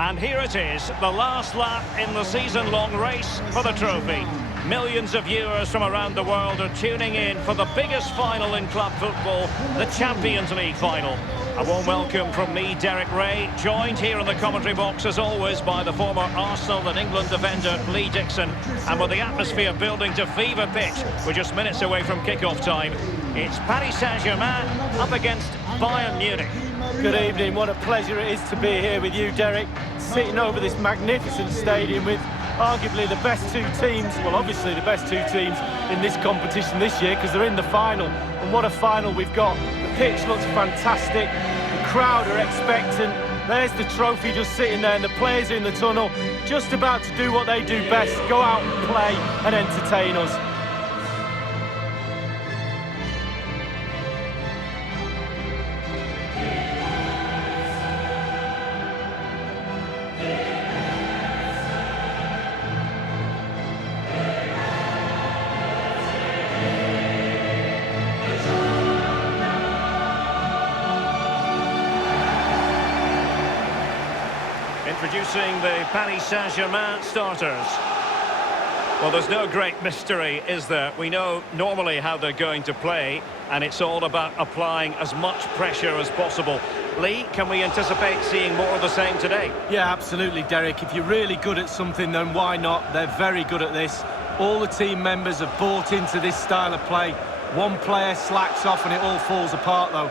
And here it is, the last lap in the season-long race for the trophy. Millions of viewers from around the world are tuning in for the biggest final in club football, the Champions League final. A warm welcome from me, Derek Ray, joined here in the commentary box as always by the former Arsenal and England defender Lee Dixon. And with the atmosphere building to fever pitch, we're just minutes away from kick-off time. It's Paris Saint-Germain up against Bayern Munich. Good evening, what a pleasure it is to be here with you, Derek, sitting over this magnificent stadium with arguably the best two teams, well obviously the best two teams in this competition this year because they're in the final, and what a final we've got. The pitch looks fantastic, the crowd are expectant, there's the trophy just sitting there and the players are in the tunnel just about to do what they do best, go out and play and entertain us. Introducing the Paris Saint-Germain starters. Well, there's no great mystery, is there? We know normally how they're going to play, and it's all about applying as much pressure as possible. Lee, can we anticipate seeing more of the same today? Yeah, absolutely, Derek. If you're really good at something, then why not? They're very good at this. All the team members have bought into this style of play. One player slacks off and it all falls apart, though.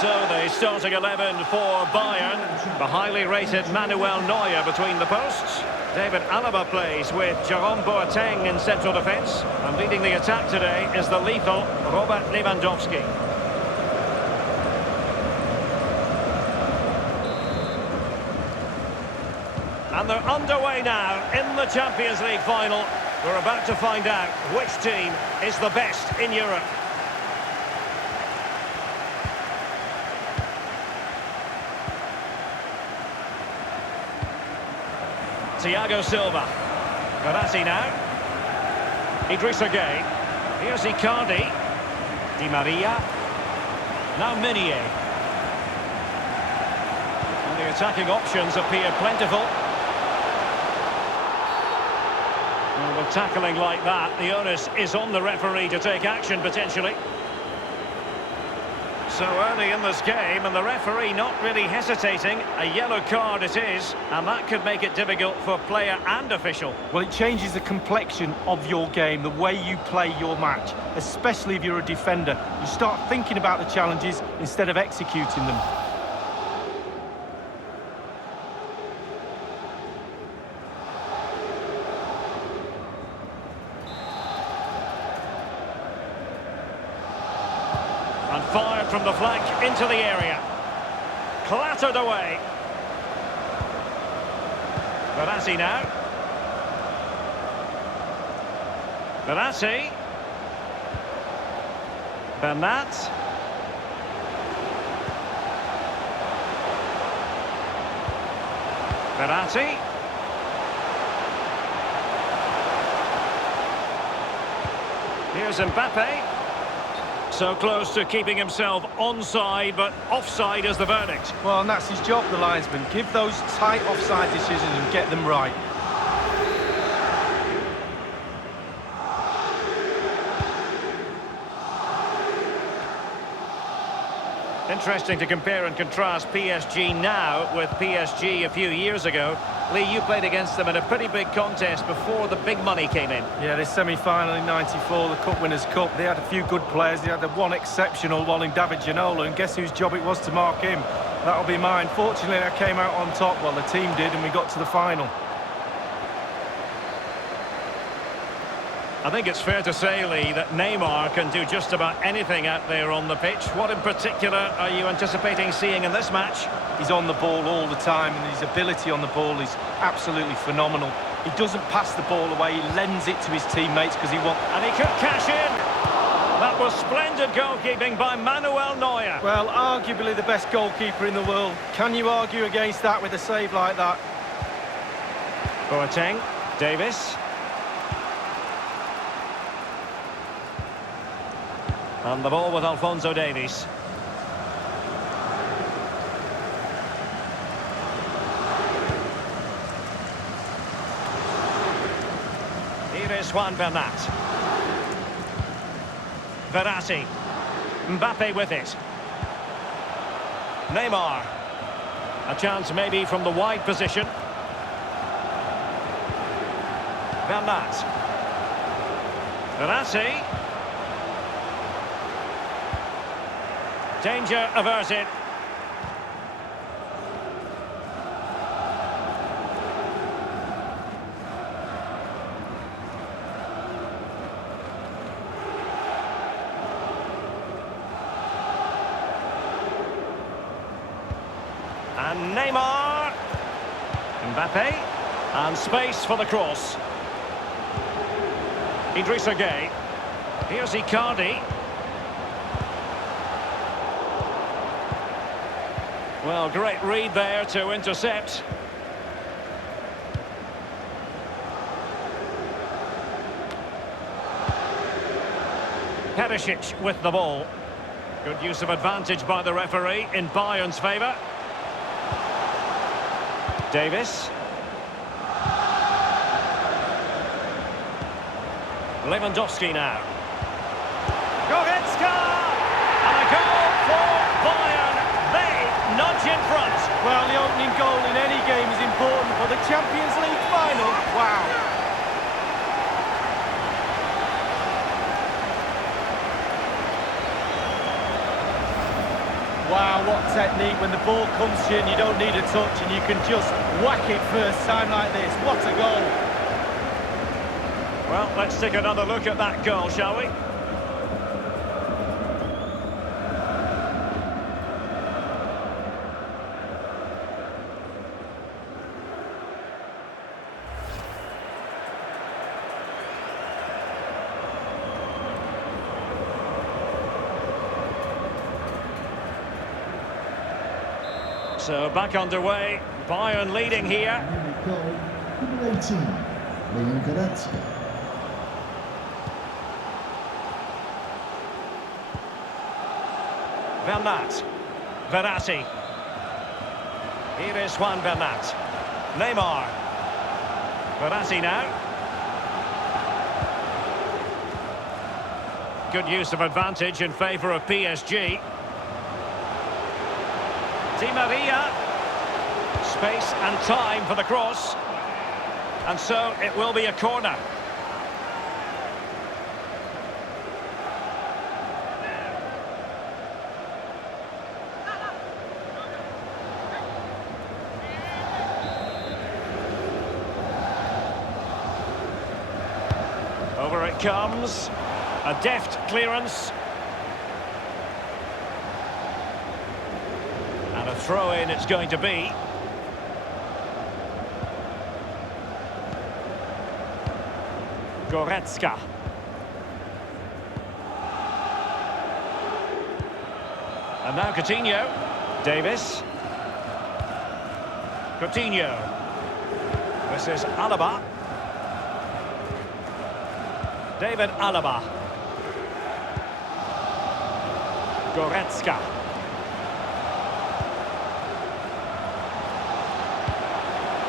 So the starting 11 for Bayern, the highly rated Manuel Neuer between the posts. David Alaba plays with Jerome Boateng in central defence. And leading the attack today is the lethal Robert Lewandowski. And they're underway now in the Champions League final. We're about to find out which team is the best in Europe. Thiago Silva. Verratti now. Idrissa Gueye. Here's Icardi. Di Maria. Now Meunier. And the attacking options appear plentiful. Well, with tackling like that, the onus is on the referee to take action potentially. So early in this game, and the referee not really hesitating. A yellow card it is, and that could make it difficult for player and official. Well, it changes the complexion of your game, the way you play your match, especially if you're a defender. You start thinking about the challenges instead of executing them. And fired from the flank into the area. Clattered away. Verratti now. Verratti. Bernat. Verratti. Here's Mbappe. So close to keeping himself onside, but offside is the verdict. Well, and that's his job, the linesman. Give those tight offside decisions and get them right. Interesting to compare and contrast PSG now with PSG a few years ago. Lee, you played against them in a pretty big contest before the big money came in. Yeah, this semi-final in '94, the Cup Winners' Cup, they had a few good players. They had the one exceptional one in David Ginola, and guess whose job it was to mark him? That'll be mine. Fortunately, I came out on top, well, the team did, and we got to the final. I think it's fair to say, Lee, that Neymar can do just about anything out there on the pitch. What in particular are you anticipating seeing in this match? He's on the ball all the time, and his ability on the ball is absolutely phenomenal. He doesn't pass the ball away, he lends it to his teammates because he wants... And he could cash in! That was splendid goalkeeping by Manuel Neuer. Well, arguably the best goalkeeper in the world. Can you argue against that with a save like that? Boateng, Davis. And the ball with Alphonso Davies. Here is Juan Bernat. Verratti. Mbappe with it. Neymar. A chance maybe from the wide position. Bernat. Verratti. Danger averted. And Neymar. Mbappe. And space for the cross. Idrissa Gueye. Here's Icardi. Well, great read there to intercept. Perisic with the ball. Good use of advantage by the referee in Bayern's favour. Davis. Lewandowski now. Goretzka! And a goal for Bayern. They nudge in front. Well, the opening goal in any game is important, but the Champions League final, wow. Wow, what technique when the ball comes to you and you don't need a touch and you can just whack it first time like this. What a goal. Well, let's take another look at that goal, shall we? So back underway, Bayern leading here. Number 18, Goretzka. Bernat. Verratti. Here is Juan Bernat. Neymar. Verratti now. Good use of advantage in favour of PSG. Di Maria. Space and time for the cross. And so it will be a corner. Over it comes. A deft clearance. And a throw-in it's going to be. Goretzka. And now Coutinho. Davis. Coutinho. This is Alaba. David Alaba. Goretzka.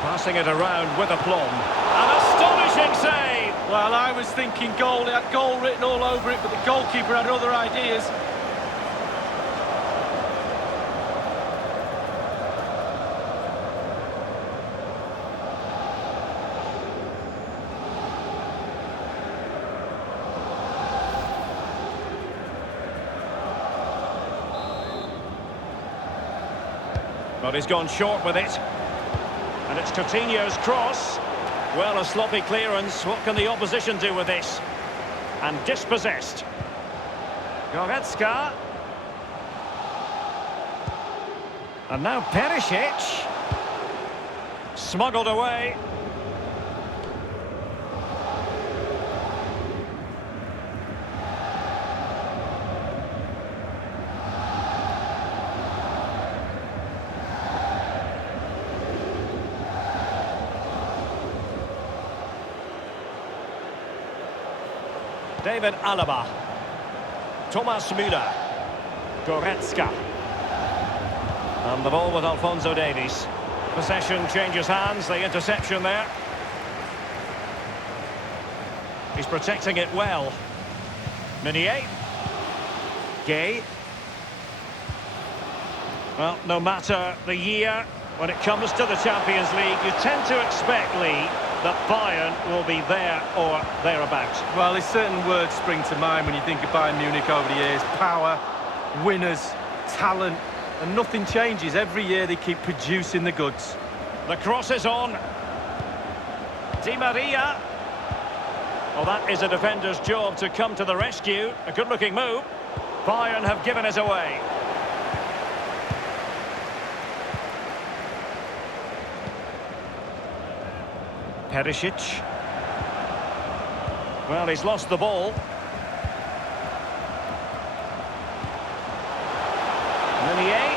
Passing it around with aplomb. An astonishing save! Well, I was thinking goal, it had goal written all over it, but the goalkeeper had other ideas. But he's gone short with it. And it's Coutinho's cross. Well, a sloppy clearance. What can the opposition do with this? And dispossessed. Goretzka. And now Perisic. Smuggled away. David Alaba. Thomas Müller. Goretzka. And the ball with Alphonso Davies. Possession changes hands, the interception there. He's protecting it well. Meunier. Gay. Well, no matter the year, when it comes to the Champions League, you tend to expect, Lee, that Bayern will be there or thereabouts. Well, there's certain words spring to mind when you think of Bayern Munich over the years. Power, winners, talent, and nothing changes. Every year they keep producing the goods. The cross is on. Di Maria. Well, that is a defender's job to come to the rescue. A good-looking move. Bayern have given it away. Perisic. Well, he's lost the ball. Meunier.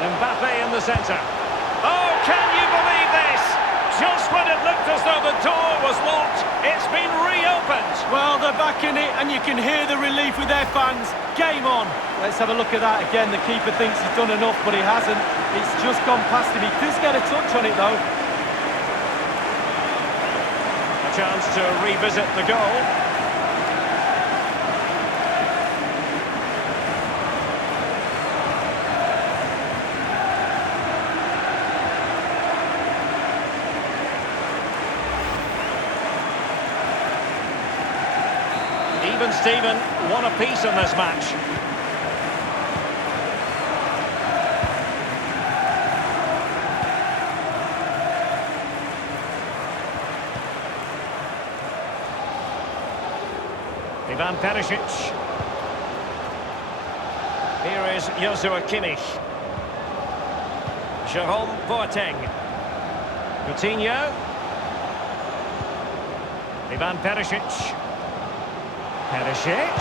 Mbappe in the centre. Oh, can you believe this? Just when it looked as though the door was locked, it's been reopened. Well, they're back in it, and you can hear the relief with their fans. Game on. Let's have a look at that again. The keeper thinks he's done enough, but he hasn't. It's just gone past him. He does get a touch on it, though. A chance to revisit the goal. Even Steven, one apiece in this match. Ivan Perisic. Here is Joshua Kimmich. Jerome Boateng. Coutinho. Ivan Perisic. Perisic.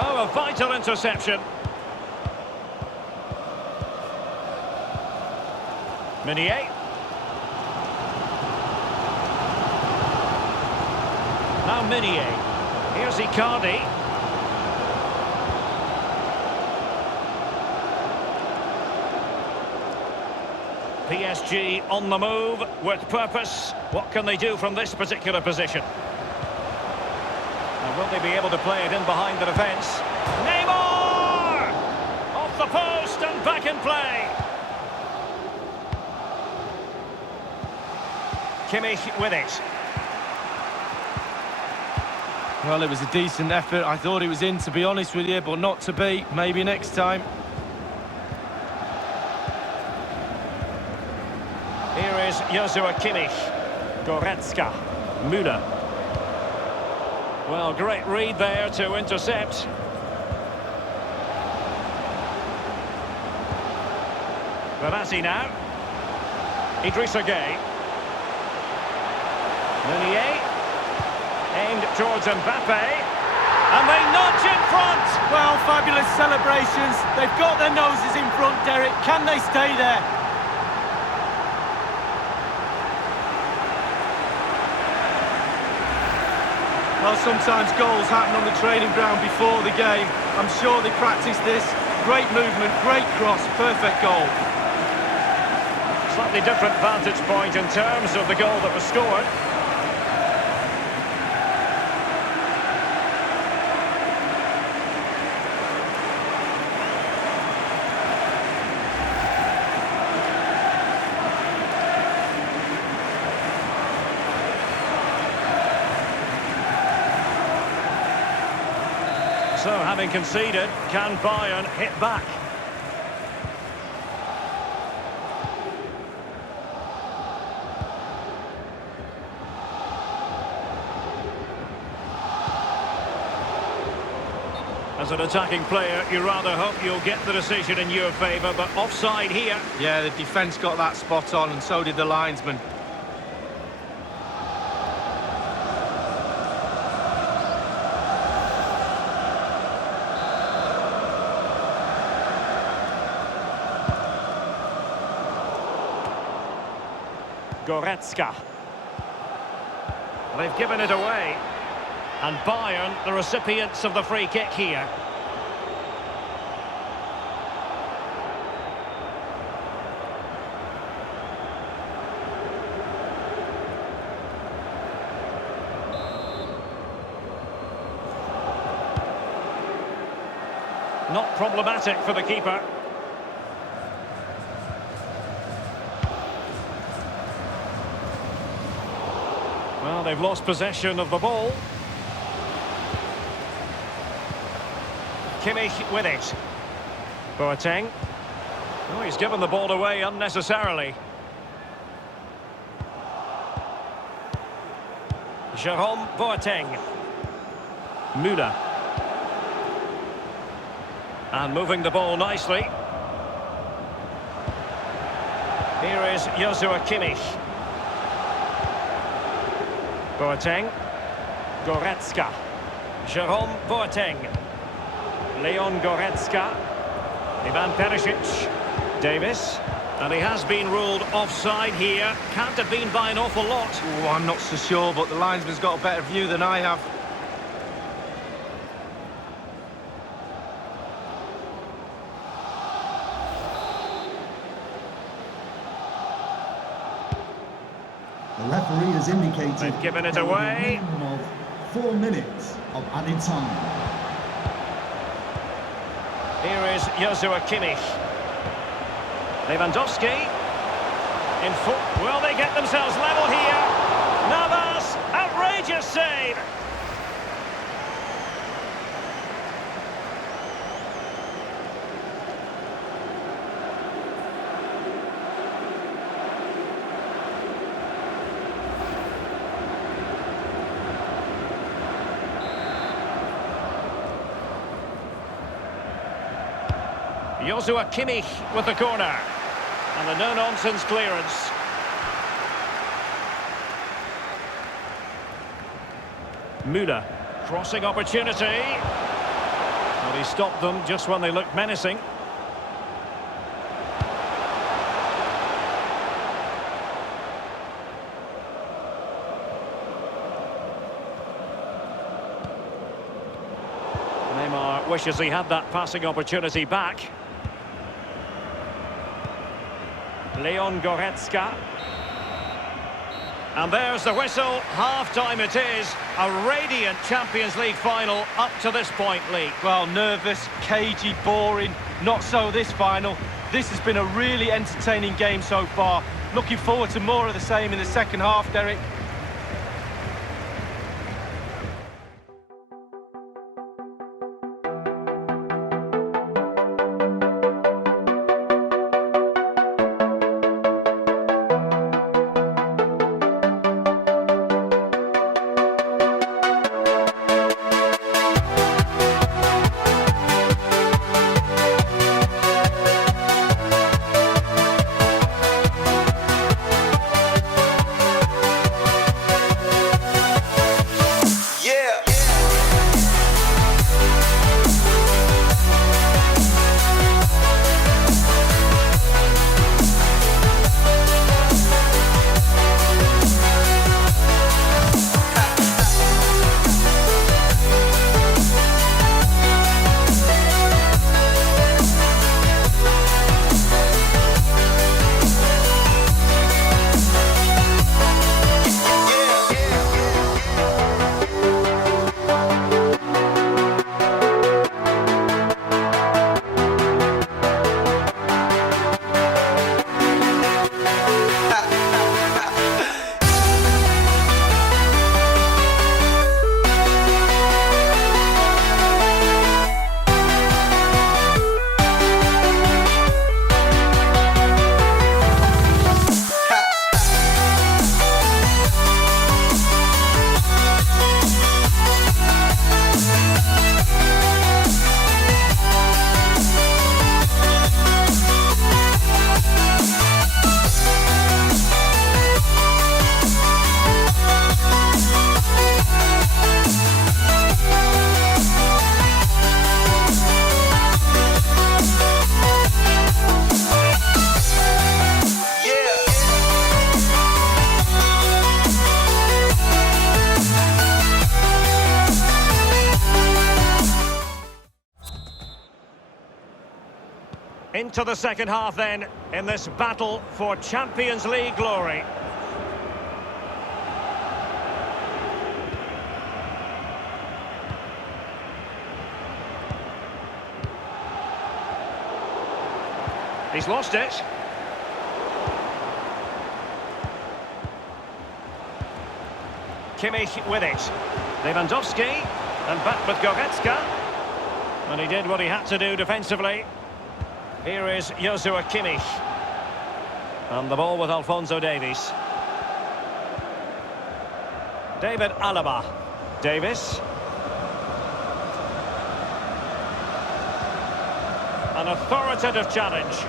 Oh, a vital interception. Meunier. Now Meunier. Here's Icardi. PSG on the move with purpose. What can they do from this particular position? And will they be able to play it in behind the defence? Neymar! Off the post and back in play. Kimmich with it. Well, it was a decent effort. I thought it was in, to be honest with you, but not to be. Maybe next time. Here is Joshua Kimmich. Goretzka. Müller. Well, great read there to intercept. Verratti now. Idrissa Gueye. Meunier. Aimed towards Mbappe. And they nudge in front. Well, fabulous celebrations. They've got their noses in front, Derek. Can they stay there? Well, sometimes goals happen on the training ground before the game. I'm sure they practiced this. Great movement, great cross, perfect goal. Slightly different vantage point in terms of the goal that was scored. So, having conceded, can Bayern hit back? As an attacking player, you rather hope you'll get the decision in your favour, but offside here. Yeah, the defence got that spot on, and so did the linesman. Goretzka. They've given it away. And Bayern, the recipients of the free kick here. Not problematic for the keeper. Well, they've lost possession of the ball. Kimmich with it. Boateng. Oh, he's given the ball away unnecessarily. Jerome Boateng. Müller. And moving the ball nicely. Here is Joshua Kimmich. Boateng. Goretzka. Jerome Boateng. Leon Goretzka. Ivan Perisic. Davis. And he has been ruled offside here. Can't have been by an awful lot. Oh, I'm not so sure, but the linesman's got a better view than I have. The referee has indicated They've given it there will be a away. minimum of 4 minutes of added time. Here is Joshua Kimmich. Lewandowski. In full. Will they get themselves level here? Navas. Outrageous save. Joshua Kimmich with the corner. And the no-nonsense clearance. Müller. Crossing opportunity. Well, he stopped them just when they looked menacing. Neymar wishes he had that passing opportunity back. Leon Goretzka. And there's the whistle. Half-time it is. A radiant Champions League final up to this point, Lee. Well, nervous, cagey, boring. Not so this final. This has been a really entertaining game so far. Looking forward to more of the same in the second half, Derek. Into the second half then, in this battle for Champions League glory. He's lost it. Kimmich with it. Lewandowski, and back with Goretzka. And he did what he had to do defensively. Here is Joshua Kimmich. And the ball with Alphonso Davies. David Alaba. Davis. An authoritative challenge.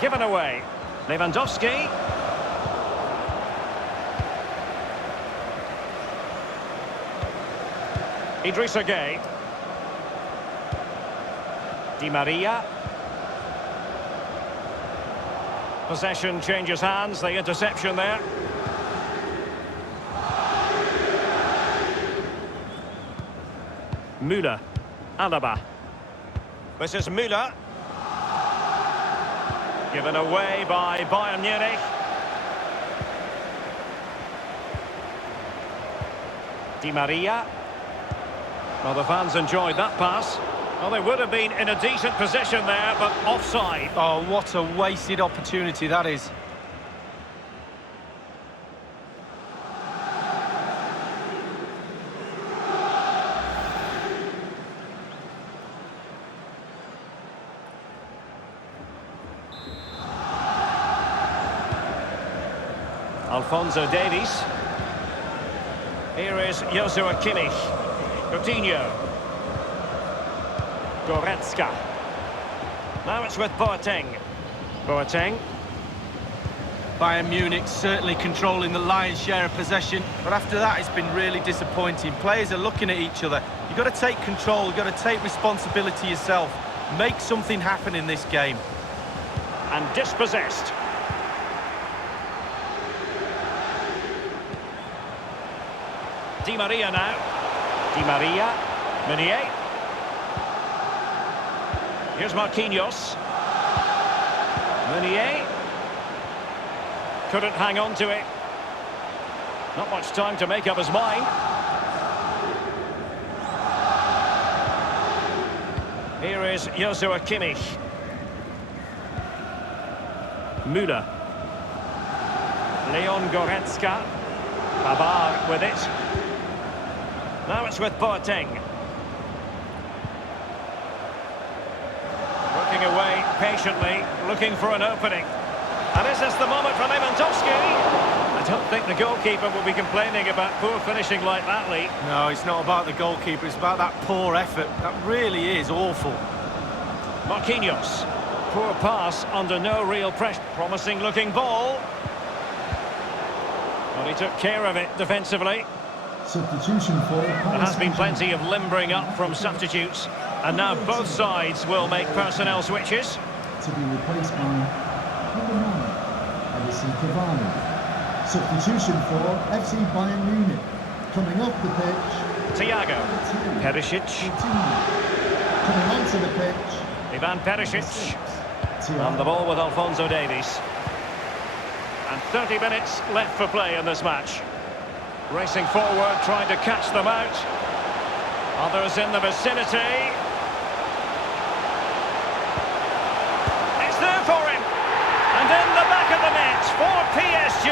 Given away. Lewandowski. Idrissa Gueye. Di Maria. Possession changes hands, the interception there. Müller. Alaba. This is Müller. Given away by Bayern Munich. Di Maria. Well, the fans enjoyed that pass. Well, they would have been in a decent position there, but offside. Oh, what a wasted opportunity that is. Alphonso Davies. Here is Joshua Kimmich. Coutinho. Goretzka. Now it's with Boateng. Boateng. Bayern Munich certainly controlling the lion's share of possession, but after that it's been really disappointing. Players are looking at each other. You've got to take control, you've got to take responsibility yourself. Make something happen in this game. And dispossessed. Di Maria now. Di Maria. Meunier. Here's Marquinhos. Meunier. Couldn't hang on to it. Not much time to make up his mind. Here is Joshua Kimmich. Müller. Leon Goretzka. Pavard with it. Now it's with Boateng. Working away patiently, looking for an opening. And is this the moment for Lewandowski? I don't think the goalkeeper will be complaining about poor finishing like that, Lee. No, it's not about the goalkeeper, it's about that poor effort. That really is awful. Marquinhos. Poor pass under no real pressure. Promising looking ball. Well, he took care of it defensively. Substitution for... There has been plenty of limbering up from substitutes. And now both sides will make personnel switches. To be replaced by number 9, Edison Cavani. Substitution for FC Bayern Munich. Coming off the pitch... Thiago. Perisic. Coming onto the pitch... Ivan Perisic. And the ball with Alphonso Davies. And 30 minutes left for play in this match. Racing forward, trying to catch them out. Others in the vicinity. It's there for him. And in the back of the net for PSG.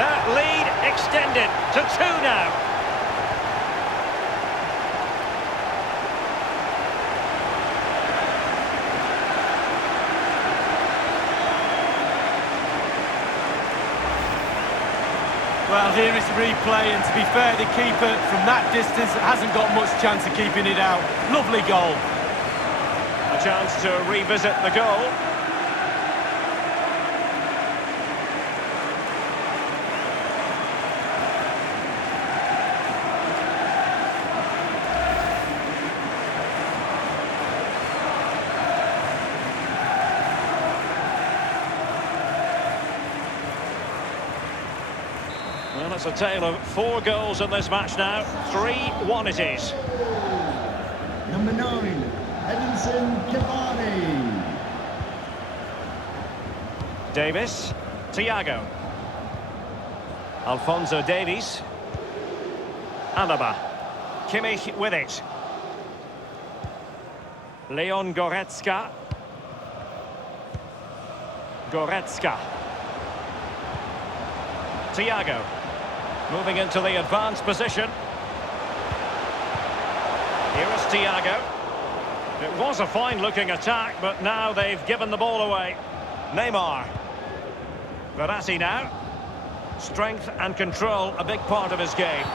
That lead extended to 2 now. Well, here is the replay, and to be fair, the keeper from that distance hasn't got much chance of keeping it out. Lovely goal. A chance to revisit the goal. Well, it's a tale of 4 goals in this match now. 3-1 it is. Number 9, Edinson Cavani. Davis, Thiago. Alphonso Davies. Alaba. Kimmich with it. Leon Goretzka. Goretzka. Thiago. Moving into the advanced position. Here is Thiago. It was a fine-looking attack, but now they've given the ball away. Neymar. Verratti now. Strength and control, a big part of his game.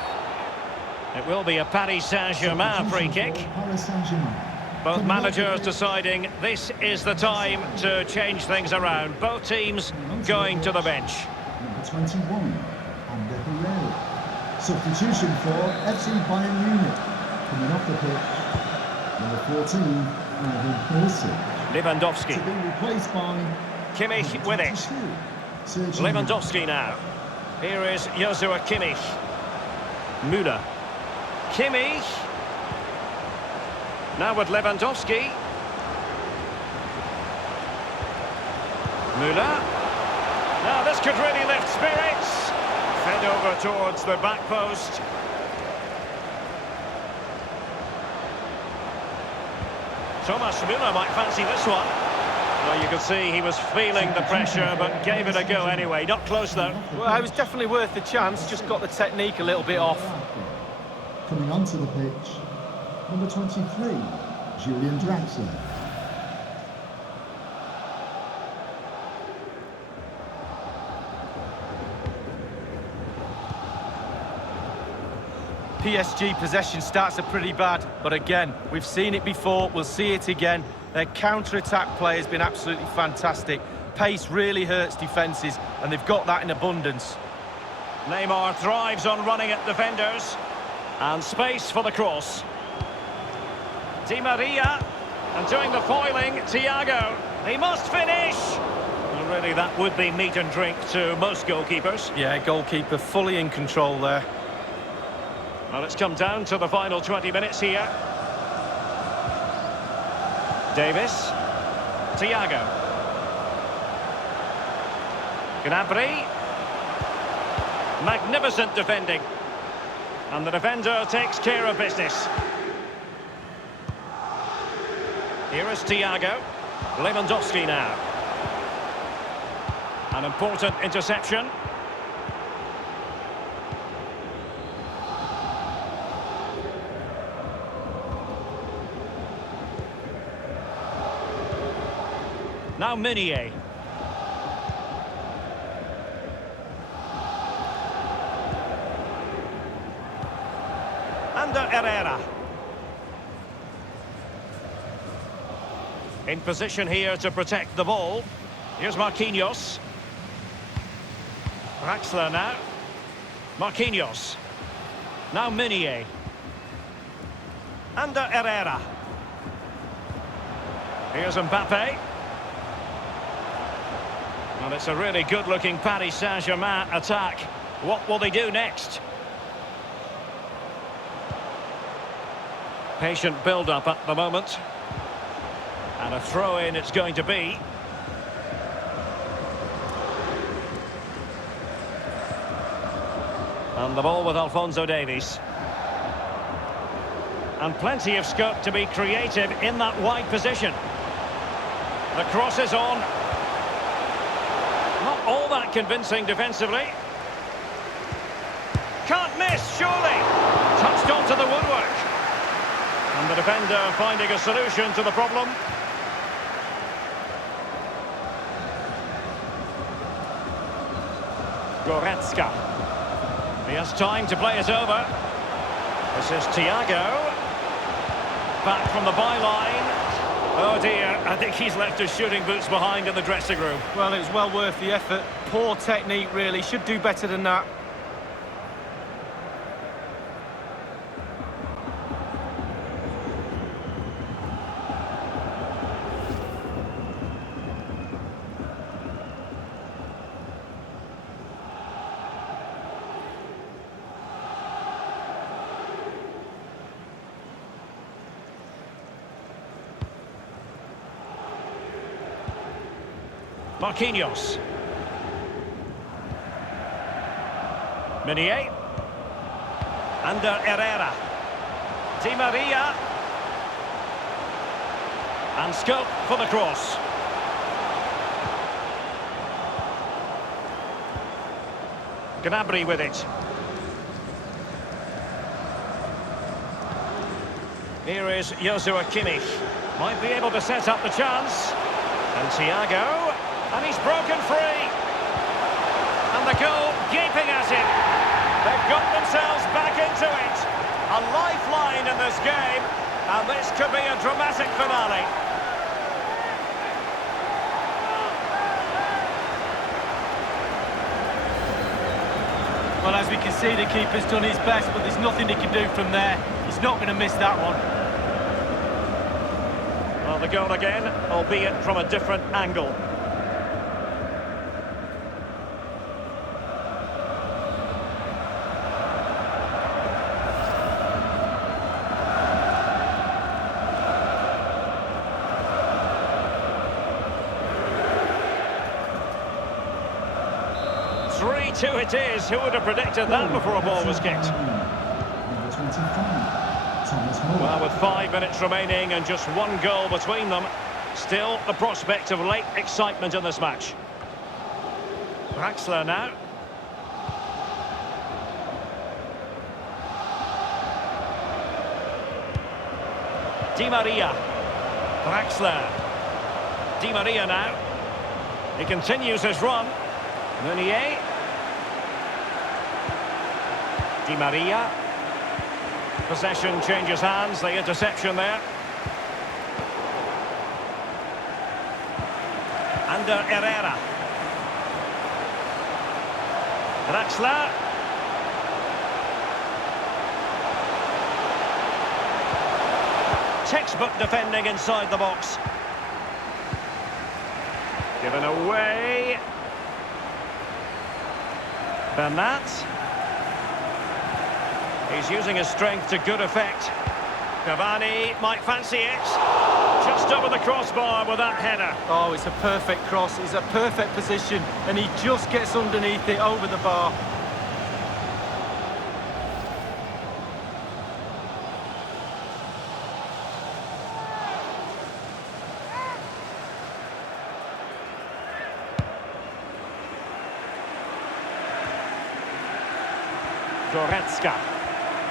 It will be a Paris Saint-Germain free kick. Paris Saint-Germain. Both managers deciding this is the time to change things around. Both teams going to the bench. Number 21, Ander Herrera. Substitution for FC Bayern Munich. Coming off the pitch, number 14, Ivan Perisic. Lewandowski. To be replaced by Kimmich with it. Sergio Lewandowski now. Here is Joshua Kimmich. Müller. Kimmich. Now with Lewandowski. Müller. Now this could really lift spirits. Fed over towards the back post. Thomas Müller might fancy this one. Well, you could see he was feeling the pressure, but gave it a go anyway. Not close, though. Well, it was definitely worth the chance, just got the technique a little bit off. Coming onto the pitch, number 23, Julian Draxler. PSG possession stats are pretty bad, but again, we've seen it before, we'll see it again. Their counter-attack play has been absolutely fantastic. Pace really hurts defences, and they've got that in abundance. Neymar thrives on running at defenders. And space for the cross. Di Maria. And doing the foiling, Thiago. He must finish! Well, really, that would be meat and drink to most goalkeepers. Yeah, goalkeeper fully in control there. Well, it's come down to the final 20 minutes here. Davis. Thiago. Gnabry. Magnificent defending. And the defender takes care of business. Here is Thiago. Lewandowski now. An important interception. Now Meunier. Ander Herrera. In position here to protect the ball. Here's Marquinhos. Draxler now. Marquinhos. Now Meunier. Ander Herrera. Here's Mbappe. Well, it's a really good-looking Paris Saint-Germain attack. What will they do next? Patient build-up at the moment. And a throw-in it's going to be. And the ball with Alphonso Davies. And plenty of scope to be creative in that wide position. The cross is on. Not all that convincing defensively. Can't miss, surely. Touched onto the woodwork. And the defender finding a solution to the problem. Goretzka. He has time to play it over. This is Thiago. Back from the byline. Oh dear, I think he's left his shooting boots behind in the dressing room. Well, it was well worth the effort. Poor technique, really. Should do better than that. Marquinhos. Meunier. Under Herrera. Di Maria. And scope for the cross. Gnabry with it. Here is Joshua Kimmich. Might be able to set up the chance. And Thiago. And he's broken free. And the goal gaping at him. They've got themselves back into it. A lifeline in this game. And this could be a dramatic finale. Well, as we can see, the keeper's done his best, but there's nothing he can do from there. He's not going to miss that one. Well, the goal again, albeit from a different angle. Two it is. Who would have predicted that before a ball was kicked? Number 25, Thomas Muller. Well, with 5 minutes remaining and just one goal between them, still the prospect of late excitement in this match. Draxler now. Di Maria. Draxler. Di Maria now. He continues his run. Meunier. Di Maria. Possession changes hands, the interception there. Under Herrera. Draxler. Textbook defending inside the box. Given away. Bernat. He's using his strength to good effect. Cavani might fancy it. Just over the crossbar with that header. Oh, it's a perfect cross. It's a perfect position, and he just gets underneath it over the bar. Goretzka.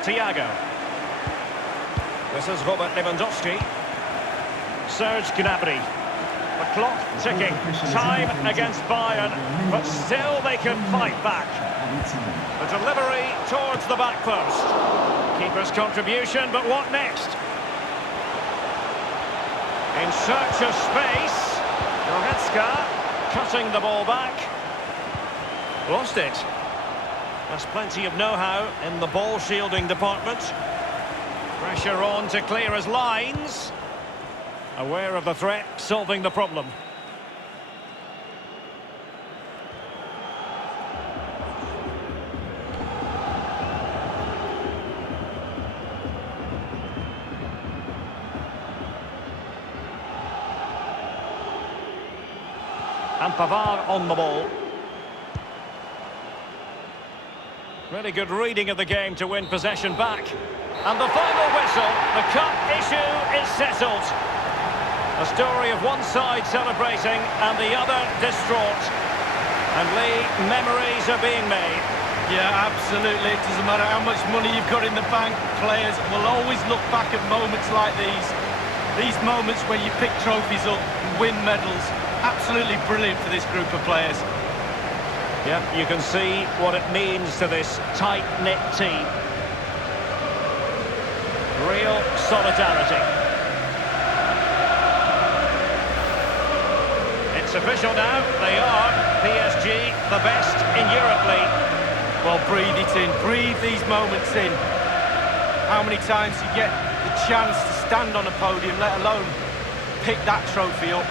Thiago. This is Robert Lewandowski. Serge Gnabry. The clock ticking. Time against Bayern, but still they can fight back. The delivery towards the back post. Keeper's contribution, but what next? In search of space. Goretzka cutting the ball back. Lost it. There's plenty of know-how in the ball shielding department. Pressure on to clear his lines. Aware of the threat, solving the problem. And Pavard on the ball. Really good reading of the game to win possession back. And the final whistle, the cup issue is settled. A story of one side celebrating and the other distraught. And Lee, memories are being made. Yeah, absolutely. It doesn't matter how much money you've got in the bank. Players will always look back at moments like these. These moments where you pick trophies up and win medals. Absolutely brilliant for this group of players. Yep, you can see what it means to this tight-knit team. Real solidarity. It's official now. They are PSG, the best in Europe League. Well, breathe it in. Breathe these moments in. How many times you get the chance to stand on a podium, let alone pick that trophy up?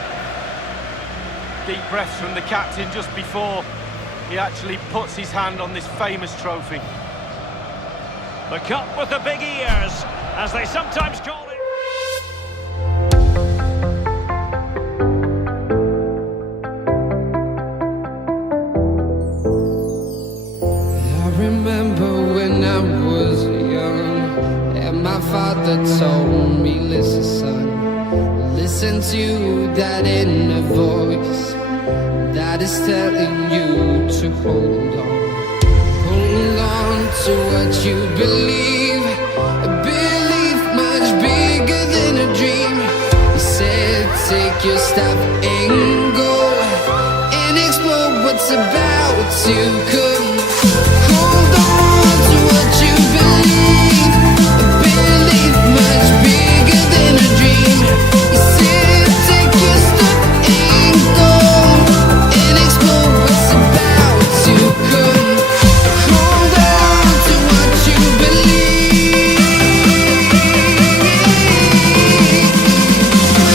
Deep breaths from the captain just before he actually puts his hand on this famous trophy. The cup with the big ears, as they sometimes call it. Listen to that inner voice that is telling you to hold on. Hold on to what you believe, a belief much bigger than a dream. You said take your step and go and explore what's about to come. Hold on to what you believe, a belief much bigger than a dream. You said take your step and go and explore what's about to come. Hold on to what you believe.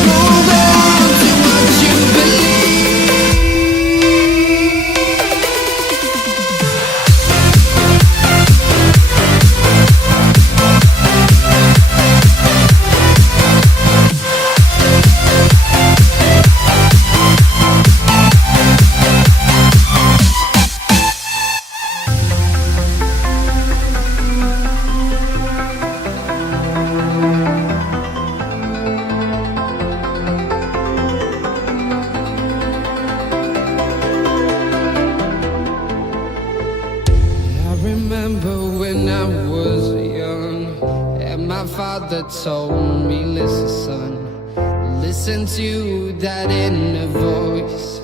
Hold on to what you believe. I remember when I was young and my father told me, listen son, listen to that inner voice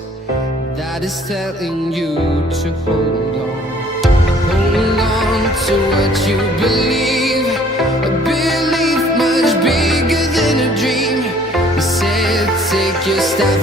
that is telling you to hold on. Hold on to what you believe, a belief much bigger than a dream. You said take your step